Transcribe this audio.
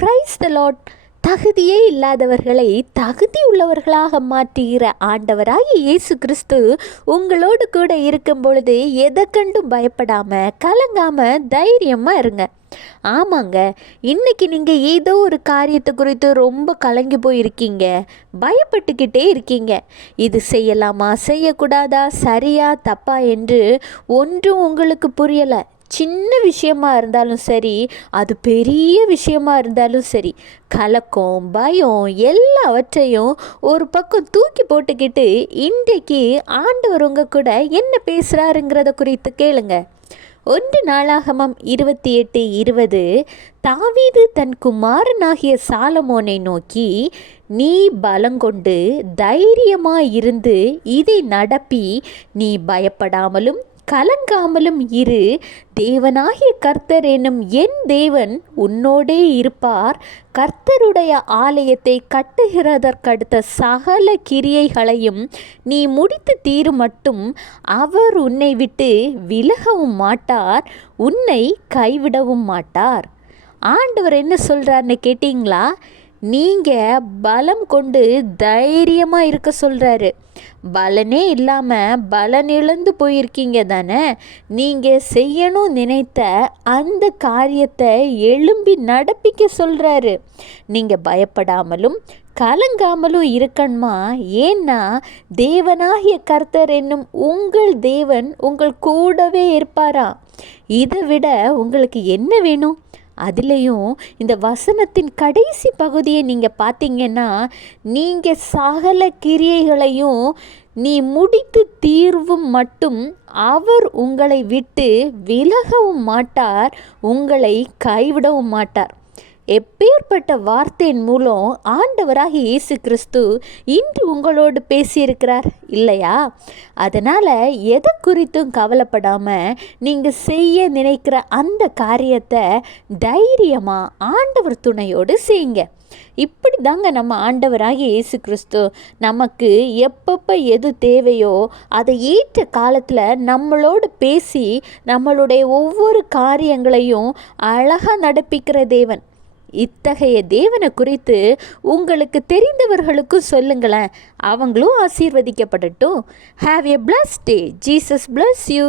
Praise the Lord. தகுதியே இல்லாதவர்களை தகுதி உள்ளவர்களாக மாற்றுகிற ஆண்டவராகிய இயேசு கிறிஸ்து உங்களோடு கூட இருக்கும் பொழுது எதை கண்டும் பயப்படாமல் கலங்காமல் தைரியமாக இருங்க. ஆமாங்க, இன்னைக்கு நீங்கள் ஏதோ ஒரு காரியத்தை குறித்து ரொம்ப கலங்கி போயிருக்கீங்க, பயப்பட்டுக்கிட்டே இருக்கீங்க. இது செய்யலாமா செய்யக்கூடாதா, சரியா தப்பா என்று ஒன்றும் உங்களுக்கு புரியலை. சின்ன விஷயமா இருந்தாலும் சரி, அது பெரிய விஷயமா இருந்தாலும் சரி, கலக்கம் பயம் எல்லாவற்றையும் ஒரு பக்கம் தூக்கி போட்டுக்கிட்டு இன்றைக்கு ஆண்டவர் உங்க கூட என்ன பேசுகிறாருங்கிறத குறித்து கேளுங்க. 1 நாளாகமம் 28:20 தாவீது தன் குமாரனாகிய சாலமோனை நோக்கி, நீ பலங்கொண்டு தைரியமாயிருந்து இதை நடப்பி, நீ பயப்படாமலும் கலங்காமலும் இரு. தேவனாகிய கர்த்தர் என்னும் என் தேவன் உன்னோடே இருப்பார். கர்த்தருடைய ஆலயத்தை கட்டுகிறதற்கடுத்த சகல கிரியைகளையும் நீ முடித்து தீரு மட்டும் அவர் உன்னை விட்டு விலகவும் மாட்டார், உன்னை கைவிடவும் மாட்டார். ஆண்டவர் என்ன சொல்கிறார்னு கேட்டிங்களா? நீங்கள் பலம் கொண்டு தைரியமாக இருக்க சொல்கிறாரு. பலனே இல்லாமல் பலன் இழந்து போயிருக்கீங்க தானே. நீங்கள் செய்யணும் நினைத்த அந்த காரியத்தை எழும்பி நடப்பிக்க சொல்கிறாரு. நீங்கள் பயப்படாமலும் கலங்காமலும் இருக்கணுமா? ஏன்னா தேவனாகிய கர்த்தர் என்னும் உங்கள் தேவன் உங்கள் கூடவே இருப்பாரா. இதை விட உங்களுக்கு என்ன வேணும்? அதுலேயும் இந்த வசனத்தின் கடைசி பகுதியை நீங்கள் பார்த்தீங்கன்னா, நீங்கள் சகல கிரியைகளையும் நீ முடித்து தீர்வும் மட்டும் அவர் உங்களை விட்டு விலகவும் மாட்டார், உங்களை கைவிடவும் மாட்டார். எப்பேற்பட்ட வார்த்தையின் மூலம் ஆண்டவராகிய இயேசு கிறிஸ்து இன்று உங்களோடு பேசியிருக்கிறார் இல்லையா? அதனால் எதை குறித்தும் கவலைப்படாமல் நீங்கள் செய்ய நினைக்கிற அந்த காரியத்தை தைரியமாக ஆண்டவர் துணையோடு செய்யுங்க. இப்படி தாங்க நம்ம ஆண்டவராகிய இயேசு கிறிஸ்து நமக்கு எப்பப்போ எது தேவையோ அதை ஏற்ற காலத்தில் நம்மளோடு பேசி நம்மளுடைய ஒவ்வொரு காரியங்களையும் அழகாக நடப்பிக்கிற தேவன். இத்தகைய தேவனை குறித்து உங்களுக்கு தெரிந்தவர்களுக்கும் சொல்லுங்களேன், அவங்களும் ஆசீர்வதிக்கப்படட்டும். Have a blessed day. Jesus bless you.